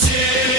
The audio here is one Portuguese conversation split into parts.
Cię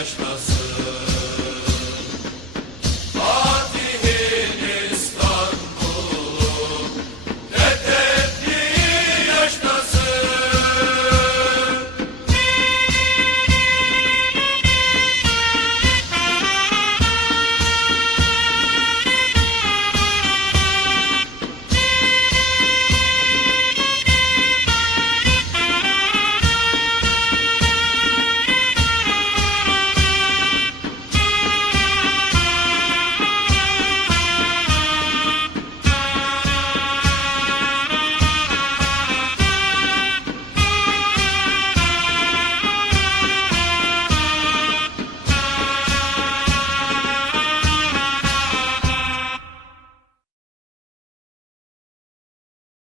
başlasın.